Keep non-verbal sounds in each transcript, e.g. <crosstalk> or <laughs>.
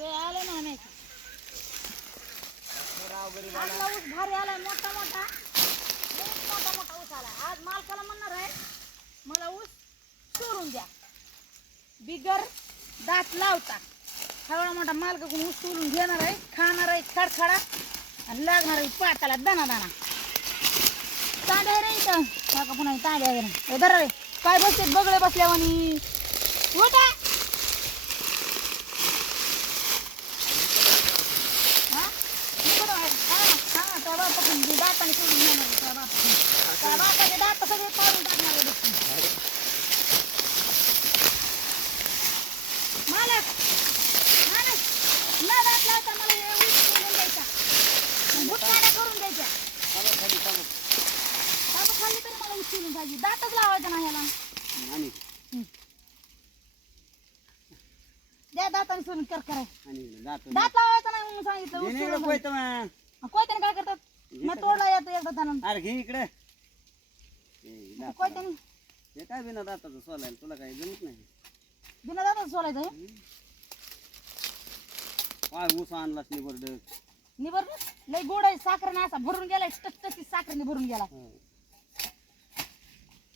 ते आले ना नाही आपला ऊस भारी आलाय मोठा मोठा. मोठा मोठा ऊस आला आज मालकाला म्हणणार आहे मला ऊस चोरून द्या. बिगर दात लावता. एवढा मोठा मालकाकडून ऊस चोरून घेणार आहे खाणार आहे खडखडा. आणि लागणार आहे पाटाला दाना दाना तांड्या रे इथं. काका पुन्हा तांड्या रे. बरं रे. काय बसते बगळे बसल्यावानी? उठा हा? इकडं आहे. हा, हा, त्या बापाकडून जे दाताने सोडून घेणार आहे, त्या बापाकडून. त्या बापाचे दात सगळे पाडून टाकणार आहे बघ. मालक मालक न दात लावता मला हे ऊस सोडून द्यायचा भूतकाड्या करून द्यायच्या बाबा खाल्ली तरी मला ऊस दातच लावायचा नाही याला. आणि? द्या दाताने सोडून कर कराय आणि जातो दात लावायचा नाही म्हणून सांगितलं इकडे मग. कोयत्याने काय करतात? मग तोडला येतो एकदा त्यानं अरे घे इकडे. कोयत्याने हे काय बिना दाताचं सोलायला? तुला काही जमत नाही? बिना दाताच सोडायचं हे? काय ऊस आणलास निबरड निबर लय गोड आहे साखरेने असा भरून गेलाय साखरेने भरून गेला.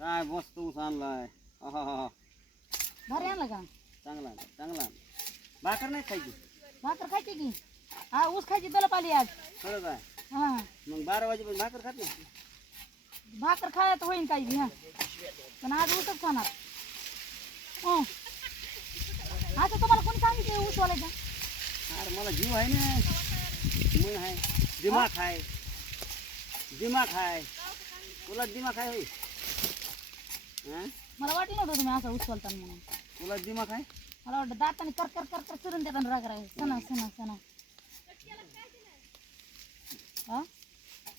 काय मस्त ऊस आणलाय. भारी आणला का? चांगला आणला, चांगला आणला. भाकर नाही खायची. भाकर खायची की? हा ऊस खायची तलप आली आज. खरं काय हा. मग बारा वाजेपर्यंत भाकर खात नाही? भाकर खायला होईन काही बी, हा. पण आज ऊसच खाणार. हो. आता तुम्हाला कोणी सांगितलं ऊस वालायचं अरे मला जीव आहे ना. मन आहे. दिमाग आहे. दिमाग आहे. तुला दिमाग आहे होय? हा? मला वाटलं नव्हतं तुम्ही असं वालता म्हणून. तुला दिमाग आहे? मला वाटतं दाताने कर कर कर कर चिरून देतात राग राग सणा सणा सणा. हा?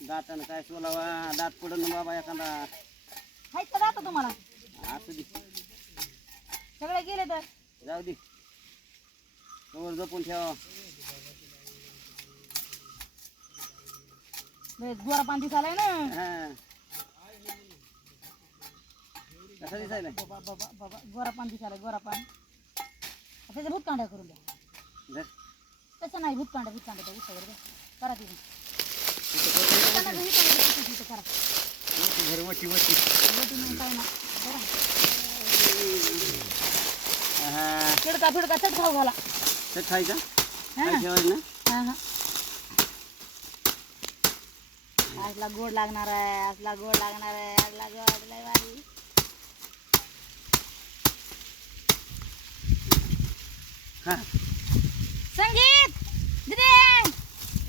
दातानं काय सोलावा? दात पडन ना बाबा एखादा. हायत का दात तुम्हाला? असू दे. सगळे गेले तर? जाऊ दे. कवर जपून ठेवा. लय जोरा पान दिसायलाय ना. हा. कसा दिसायला. बाबा बाबा बाबा गोरा पान दिसायला गोरा पान त्याचे भूतकांड्या करून द्या. धर. तसं नाही भूतकांड्या भूतकांड्या त्या उसावर द्या करा तिथे भूतकांड्या घरी करा, तिथे तिथे करा मोठी घर मोठी मोठी. रोटी नाही काय ना करा हा फिडका फिडका चट खाऊ घाला. तर खायचा हा काय ठेवायचं ना. हा हा. असला गोड लागणार आहे असला गोड लागणार आहे असला गोड लय भारी. हा. संगीत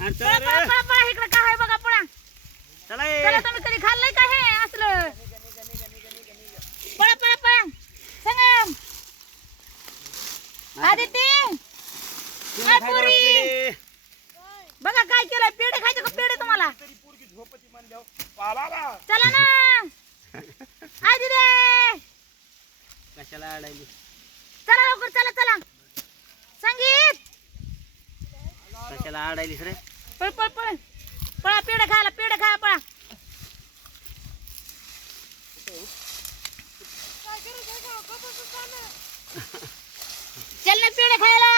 आणि पळा चला पळा रे. पळा पळा इकडे काय आहे बघा पळा. चला चला ये. तुम्ही कधी खाल्लंय का हे? असलं. पळा पळा पळा. संगम. आदित्य. तुम्ही काय. बघा काय केलंय पेढे खायचे का पेढे तुम्हाला? चला ना. <laughs> दिदे कशाला अडायली चला लवकर चला चला. संगीत. कशाला अडायलीस रे? पळ पळ पळ. पळा पेढे खायला पेढे खायला पळा. चल ना पेढे खायला.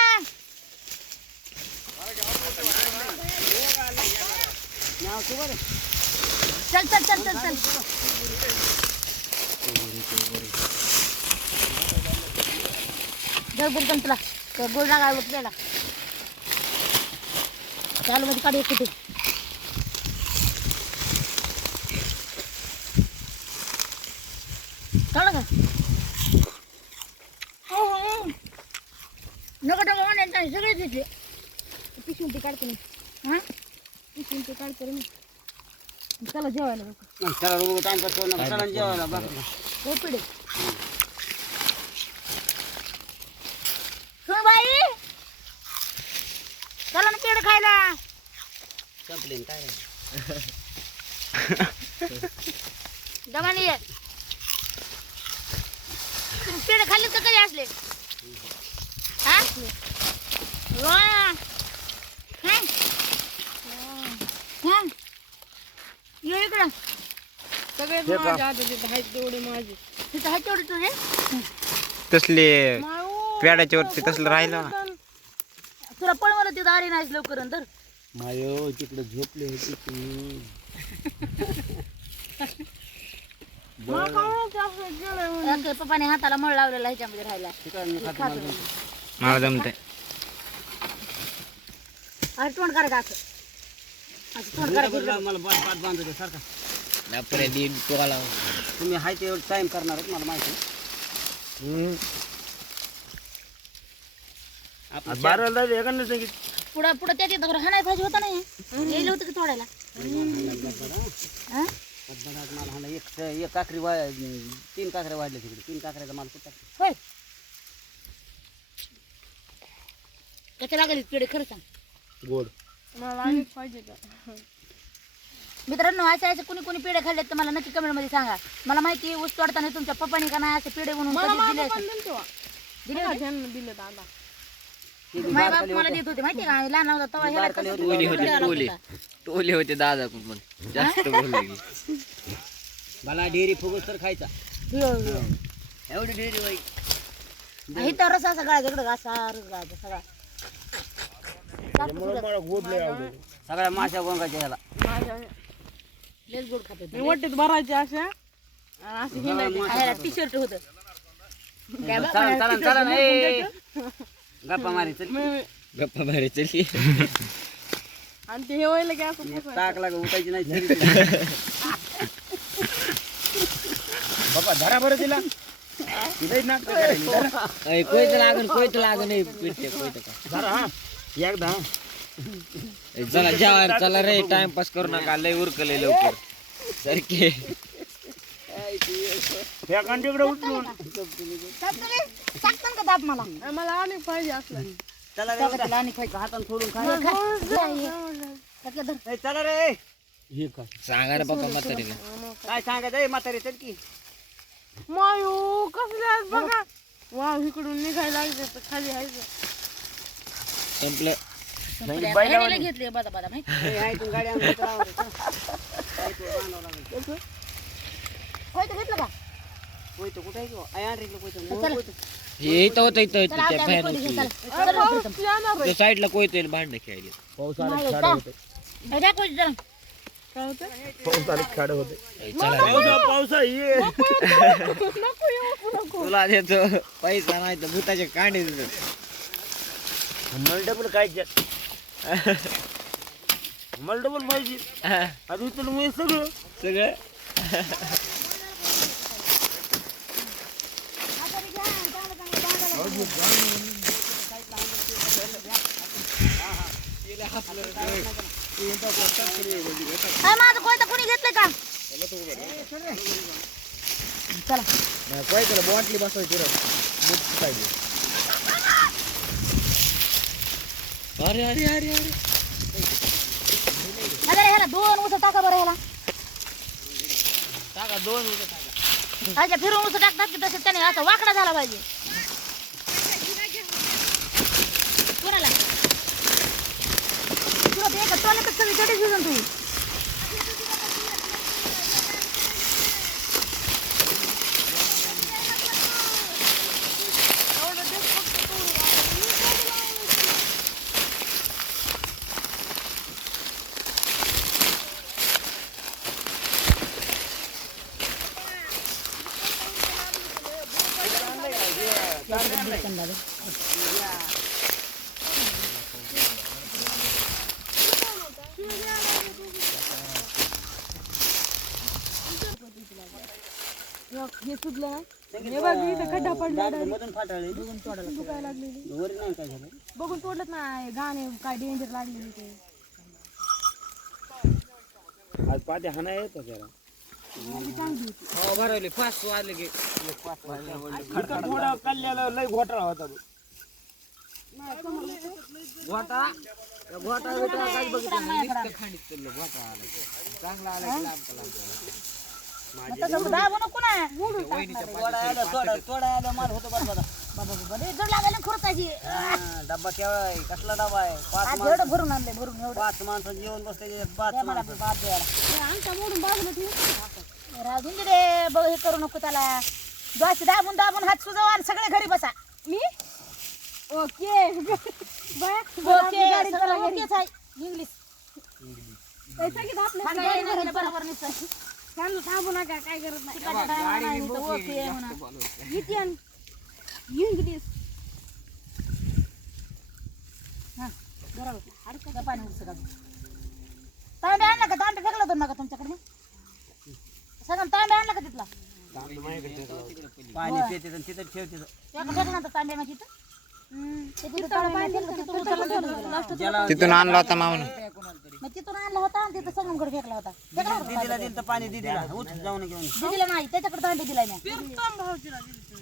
चल चल चल चल चल. पण तुला. त्या गोल जागा उठलेला चालू मध्ये काढू कुठे काढ का हो हो नको नको म्हणा सगळे तिथे पिशवून ते काढते मी हां पिशवून ते काढते मी चला जेवायला बघ चला रोग टाइमपास करू नका चला जेवायला बघ हो पिढे सुन बाई चला ना पेढे खायला काय दमानी ये खाल्ले का कधी असले हा वा. हा? हा? ये इकडं सगळे माझे आता तिथं आहेत तेवढे माझे तिथं हात तेवढे तुझे तसले माऊ, पेड्याच्या वरती तसलं राहिलं तुला पळवलं तिथं आली नाहीस लवकर तर मायो तिकडे झोपले होते तुम्ही. <laughs> पप्पाने हाताला मळ लावलेला ह्याच्यामध्ये राहिला मला जमतं. जमतंय. अरे तोंड कर का असं. असं तोंड कर मला बात बात बांधतो सारखा. बापरे दीड टोला तुम्ही हाय ते एवढं टाइम करणार आहेत मला माहिती. आहे. आपलं बाराला जायचं एखादं सांगित पुढं पुढं त्या तिथं हाणाय पाहिजे होता नाही गेलं होतं की तोडायला? हा? मला एक एक काकरी वा तीन काकऱ्या वाढल्या तिकडे तीन काकऱ्याचा माल कुठं होय. कशा लागली पिढे? खरं सांग. गोड. मित्रांनो असे असे कुणी कुणी पिढे खाल्लेत तर मला नक्की कमेंटमध्ये सांगा. मला माहिती आहे, ऊस तोडताना तुमच्या पप्पाने का नाही असे पिढे म्हणून कधी दिले असेल. दिलं होते? दादा. माय बाप बारकाले मला होते. देत होते माहिती का? लहान होता तेव्हा ह्याला कसं होते. टोले होते? द्यावं टोले होते दादा पण जास्त बोलले. की मला डेअरी फुगस तर खायचा. हो. एवढी डेअरी बाई. हे तर रसा इकडं असा रस गायचा सगळा. सगळ्या माश्या गोंगाच्या ह्याला. लेस गोड खाते मी वाटेत भरायचे अशा. आणि असे हिंडायचे. ह्याला टी शर्ट होतं. काय बा- चला चला चला ना ए. <laughs> गप्पा मारी चल मी- गप्पा मारे चली आणि ते हे व्हायला की. टाक लाग उठायची नाही <laughs> झरी. बाबा धरा बरं तिला. कोयत लागन कोयत लागन हे पिटते कोयत का? धरा एकदा. ए, चला जेवायला चला रे टाइमपास करू नका लय उरकले लवकर. सारखे. ह्या कांडीकडे उचलून टाकतं रे? टाकतं का दाब मला? आणि मला आणि पाहिजे असलं. चला रे टाका त्याला आणि खायचं. हातान सोडून खा. ए, चला रे. हे का सांगा रे पप्पा म्हातारीला. काय सांगायचं ए, म्हातारी चल की. मायो कसले आहेत बघा. वाव इकडून निघायला लागले तर खाली यायचं संपलं. घेतली बदा बदा माहिती? ए, गाडी आणून इथं लावा रे. लागेल. घेतलं का? हे इथं होतं इथं त्या फॅन. अरे पाऊस. साईडला कोयत? हे द्या कोणी जरा. काय होतं? चला येऊ नको तुला देतो पैसा नाही तर भूताचे कांडे देतो मल्टिपल काय मल्टिपल पाहिजे आधी तुला मी सगळं सगळं काय माझं कोणतं कोणी घेतलं का? चला. कोयतला बॉटली बसवायची अरे अरे अरे अरे. अरे ह्याला दोन उस टाका बरं ह्याला. टाका दोन अच्छा फिरून उस टाकतात की तसं त्याने असा वाकडा झाला पाहिजे. हे सुटलं हे बघ इथं खड्डा पडला दाढी मधून फाटाळली. दुखायला लागलेली. वरी नाही काय झालं. बघून तोडलत नाही. गाणे काय डेंजर लागलेली ते. आज पाठी हाना येतो जरा. हो भरवली. फास्ट वाजले की. कल्ल्याला लय घोटाळा होता तो. घोटाळा घोटाळा घोटाळा काय बघितलं? घोटाळा आला. चांगला आला की लांब तसं दाबू नको ना थोडा आलं थोडा थोडा आलं माल होतो बरं बरं बाबा बाबा लय जड लागायला खरंच आहे हा, डब्बा कसला डबा आहे? पाच आज माणसं एवढं भरून आणलंय भरून एवढं. पाच माणसं जेवण बसले पाच द्या मला माणसं. बाप द्यायला हे आमचा मोडून बाजूला ठेवू. राहून दे रे बघ हे करू नको त्याला. दोस दाबून दाबून हात सुजवा आणि सगळे घरी बसा. मी? ओके. ओके सगळं ओकेच आहे. इंग्लिश. गेलं नुसतं. थांबू नका काय करत नाही. तिकडच्या टायमाला नाही इथं ओके आहे म्हणा. इंग्लिश हा, बरोबर. त्या पाणी उडसं काढून. तांबे आणला का? तांबे फेकला होता ना का तुमच्याकडे? सगळं तांबे आणला का तिथला? पाणी पिते तिथं ठेवते एका फेकला तांबे माझी तिथं तिथून आणला होता मावून. मग तिथून आणला होता आणि तिथं संगमकडे फेकला होता. फेकला होता दिदीला दिलं तर पाणी दिदीला. उठ जाऊन घेऊन दिदीला नाही त्याच्याकडे तांबे दिलाय मी.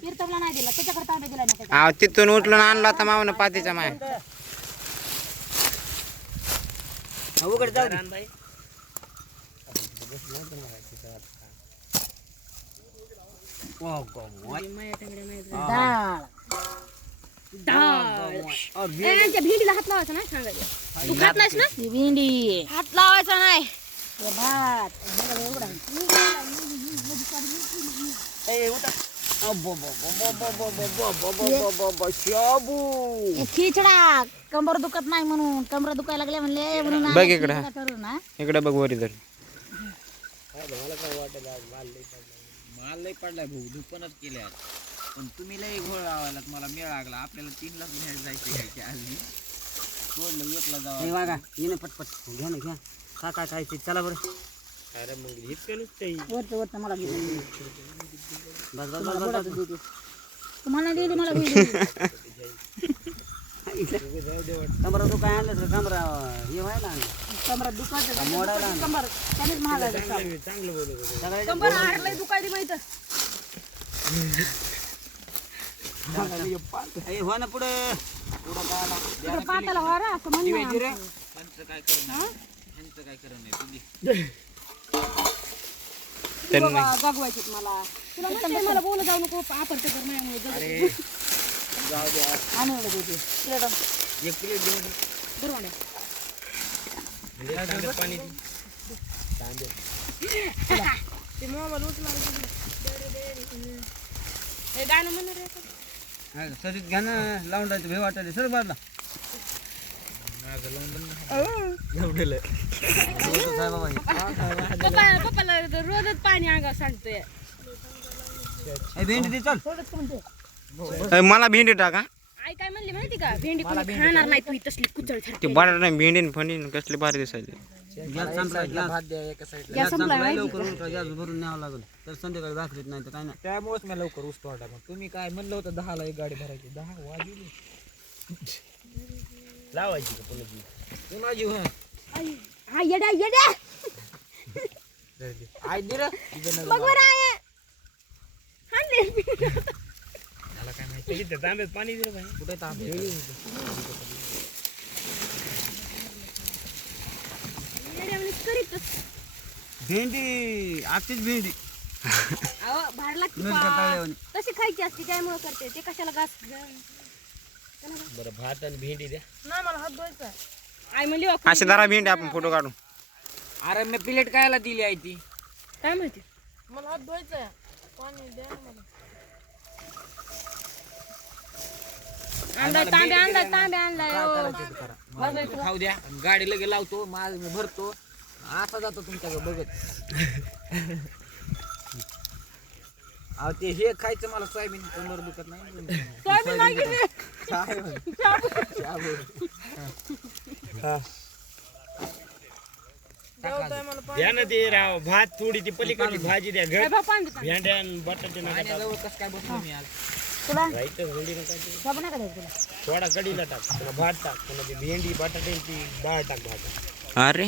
तीर्थमला नाही दिला त्याच्याकडे तांबे दिलाय मी त्याच्या अहो तिथून उठलून आणला होता मावून पातीच्या माय हा, उघड जाऊ दे. डाळ भेंडी हात लावायचा नाही खिचडा कंबर दुखत नाही म्हणून कमर दुखायला लागले म्हणले म्हणून बघ इकडे इकडे बघ मला काय वाटत माल लई पडलाय भाऊ दुपनच केल्या पण तुम्ही लय घोळ लावायला मला मेळ लागला. आपल्याला तीन लाख घ्यायला जायचं घ्यायच्या आधी. सोडलं एकला जावा वागा येणं पटपट. घ्या ना घ्या. काय काय काय ते चला बरं. अरे मग वरचं वरचं मला. बस बस बस बस, बस. तुम्हाला नाही दिली मला. <laughs> कमरा तू काय आणलं कमरा हे व्हायला आणलं. कमरात दुखायचं मोडायला आणलं. कंबर त्यानेच महागायचं चांगलं होतो. सगळ्याच्या कंबर हाडलंय दुखायली माहीत ए, हो ना पुढे. पाताला हो रा असं म्हणजे काय करणं काय जगवायचे मला. तुला म्हणते बोलत जाऊ नको. आपण ते नाही जगू. <laughs> ते मोबाईल उचला हे गाणं म्हणणार रे. सरीत घ्या ना लावून राहायचं भे वाटायला सर पप्पा पप्पाला रोजच पाणी अंगावर भेंडी दे चल. मला भेंडी टाका. आई काय म्हणली माहिती का? भेंडी कोणी खाणार नाही तू तसली कुचळ ते बटाटा नाही भेंडी न फंडी कसली भारी दिसायची. गॅस संपला गॅस भात द्या एका साईड गॅस संपला लवकर गॅस भरून न्यावं लागेल. तर संध्याकाळी भाकरीत नाही तर काय नाही. त्यामुळेच मी लवकर ऊस तोडला मग. तुम्ही काय म्हणलं होतं दहाला एक गाडी भरायची? दहा वाजली. लावायची का पुन्हा ती? पुन्हा जीव हं. हा येड्या येड्या. आई दे रे. बघ बरं आहे. हाणले मला काय माहिती. तांब्यात पाणी दिलं कुठे ताप येड्या भेंडी आजचीच भेंडी. अहो भाड लागते. तळल्यावानी. कशी खायची असते त्यामुळे करते. ते कशाला घास बरं भात आणि भेंडी द्या. आई म्हणली "अहो, अशी धरा भेंडी आपण फोटो काढू. अरे मी प्लेट कायला दिली आहे ती? काय माहिती? आणलाय तांबे आणलाय तांबे आणलाय हो. मला खाऊ द्या. गाडी लगे लावतो. माझ मी भरतो. असा जातो तुमच्याकडे बघत. अहो ते हे खायचं मला सोयाबीन कमर दुखत नाही. द्या ते? राव भात थोडी ती पलीकडची भाजी द्या घर भेंड्या बटाटे नका कस काय बसलो थोडा कडीला टाक तुला भात टाक तुला ते भेंडी बटाट्यांची बाळ टाक भात. अरे.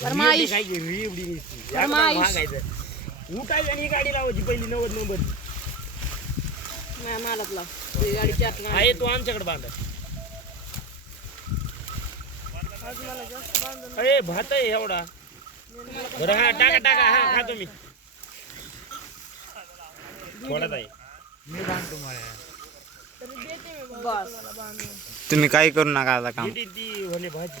काय की एवढी नुसती. एकदम महागायचं उठायचं आणि ही गाडी लावायची पहिली नव्वद नंबर. गाडी चार. आहे तो आमच्याकडे बांधा अरे भात आहे एवढा. बरं हा टाका टाका हा खातो मी थोडाच आहे मी बांधतो मला तुम्ही काही करू नका आता काम. ती म्हणे भाजी.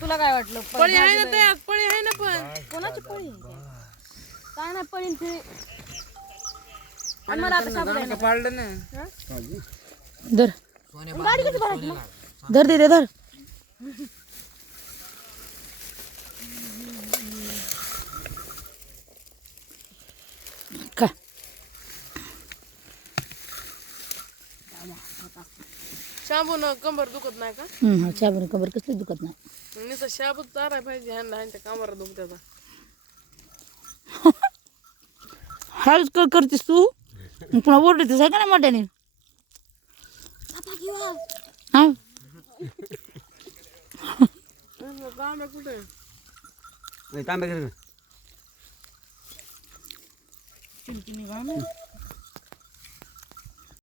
तुला काय वाटलं? पळी आहे ना पळी आहे. ना पण. कोणाची पळी? काय नाही पळी ते. आणि मला आता सापडा येणार. पाडलं ना. धर. गाडी कशी भरायची मग? धर दे दे धर का शाबून कंबर दुखत नाही का? हम्म चाबरी कबर कसली दुखत नाही. नुसतं शाबूत चाराय पाहिजे ह्यांना ह्यांच्या कामाला दुखत्यात हळूच कर करतेस तू? आणि पुन्हा ओरडतेस आहे का नाही मोठ्याने. हा? काम कुठे? तांबे चिंकी निघा